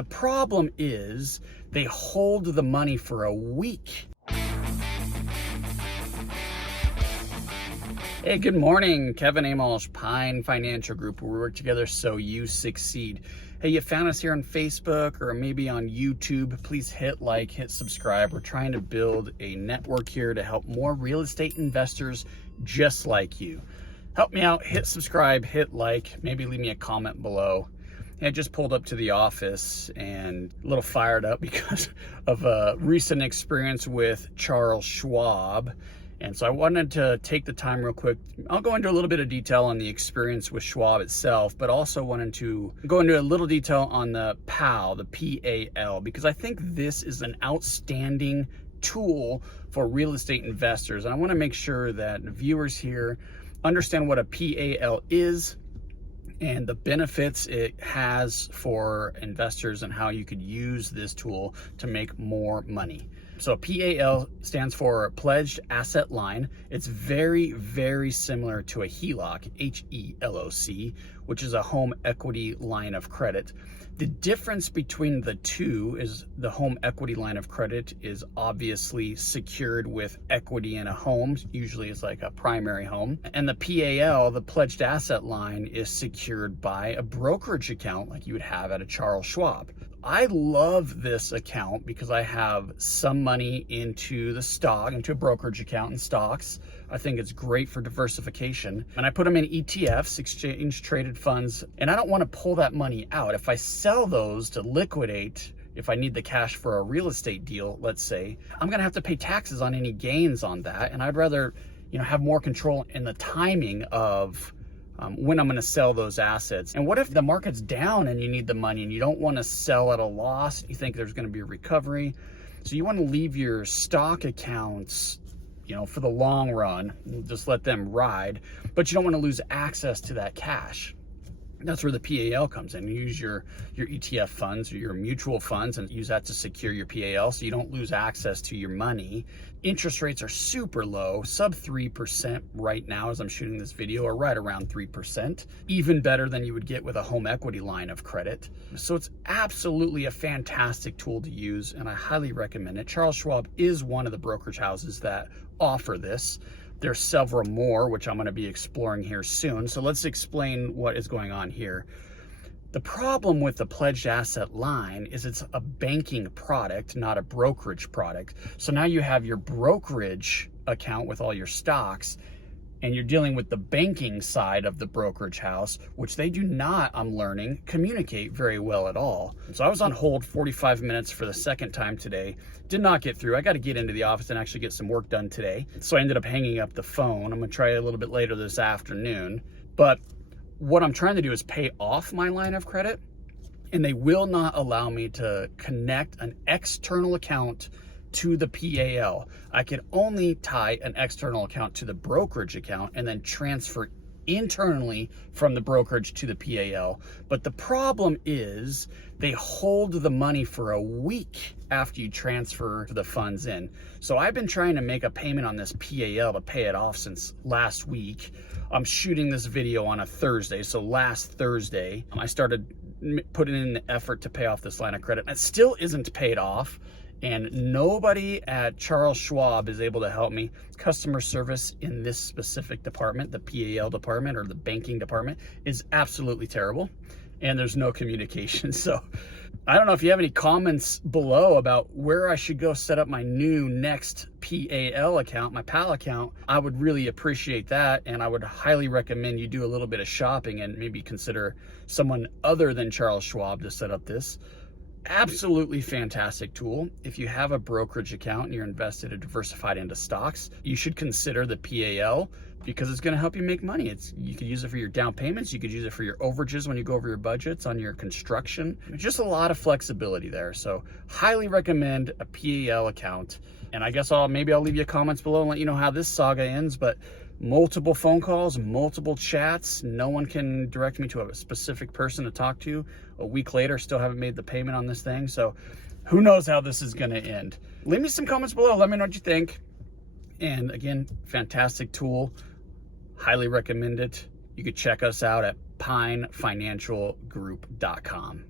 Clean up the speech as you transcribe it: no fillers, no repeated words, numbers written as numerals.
the problem is they hold the money for a week. Hey, good morning. Kevin Amos, Pine Financial Group, where we work together so you succeed. Hey, you found us here on Facebook or maybe on YouTube. Please hit like, hit subscribe. We're trying to build a network here to help more real estate investors just like you. Help me out, hit subscribe, hit like, maybe leave me a comment below. I just pulled up to the office and a little fired up because of a recent experience with Charles Schwab. And so I wanted to take the time real quick. I'll go into a little bit of detail on the experience with Schwab itself, but also wanted to go into a little detail on the PAL, the PAL, because I think this is an outstanding tool for real estate investors. And I want to make sure that viewers here understand what a PAL is and the benefits it has for investors and how you could use this tool to make more money. So PAL stands for Pledged Asset Line. It's very, very similar to a HELOC, H-E-L-O-C, which is a home equity line of credit. The difference between the two is the home equity line of credit is obviously secured with equity in a home. Usually it's like a primary home. And the PAL, the Pledged Asset Line, is secured by a brokerage account like you would have at a Charles Schwab. I love this account because I have some money into the stock, into a brokerage account in stocks. I think it's great for diversification. And I put them in ETFs, exchange traded funds, and I don't want to pull that money out. If I sell those to liquidate, if I need the cash for a real estate deal, let's say, I'm going to have to pay taxes on any gains on that. And I'd rather, have more control in the timing of when I'm going to sell those assets. And what if the market's down and you need the money and you don't want to sell at a loss? You think there's going to be a recovery. So you want to leave your stock accounts, for the long run, just let them ride, but you don't want to lose access to that cash. That's where the PAL comes in. You use your ETF funds or your mutual funds and use that to secure your PAL so you don't lose access to your money. Interest rates are super low, sub 3% right now as I'm shooting this video, or right around 3%, even better than you would get with a home equity line of credit. So it's absolutely a fantastic tool to use, and I highly recommend it. Charles Schwab is one of the brokerage houses that offer this. There's several more, which I'm going to be exploring here soon. So let's explain what is going on here. The problem with the Pledged Asset Line is it's a banking product, not a brokerage product. So now you have your brokerage account with all your stocks, and you're dealing with the banking side of the brokerage house, which they do not, I'm learning, communicate very well at all. So I was on hold 45 minutes for the second time today. Did not get through. I got to get into the office and actually get some work done today. So I ended up hanging up the phone. I'm going to try a little bit later this afternoon. But what I'm trying to do is pay off my line of credit, and they will not allow me to connect an external account to the PAL. I could only tie an external account to the brokerage account and then transfer internally from the brokerage to the PAL. But the problem is they hold the money for a week after you transfer the funds in. So I've been trying to make a payment on this PAL to pay it off since last week. I'm shooting this video on a Thursday. So last Thursday, I started putting in the effort to pay off this line of credit. It still isn't paid off. And nobody at Charles Schwab is able to help me. Customer service in this specific department, the PAL department or the banking department, is absolutely terrible. And there's no communication. So I don't know if you have any comments below about where I should go set up my new next PAL account, my PAL account. I would really appreciate that. And I would highly recommend you do a little bit of shopping and maybe consider someone other than Charles Schwab to set up this. Absolutely fantastic tool. If you have a brokerage account and you're invested or diversified into stocks, you should consider the PAL because it's going to help you make money. You could use it for your down payments. You could use it for your overages when you go over your budgets on your construction. Just a lot of flexibility there. So highly recommend a PAL account. And I guess maybe I'll leave you comments below and let you know how this saga ends. But multiple phone calls, multiple chats. No one can direct me to a specific person to talk to. A week later, still haven't made the payment on this thing. So who knows how this is going to end. Leave me some comments below. Let me know what you think. And again, fantastic tool. Highly recommend it. You could check us out at pinefinancialgroup.com.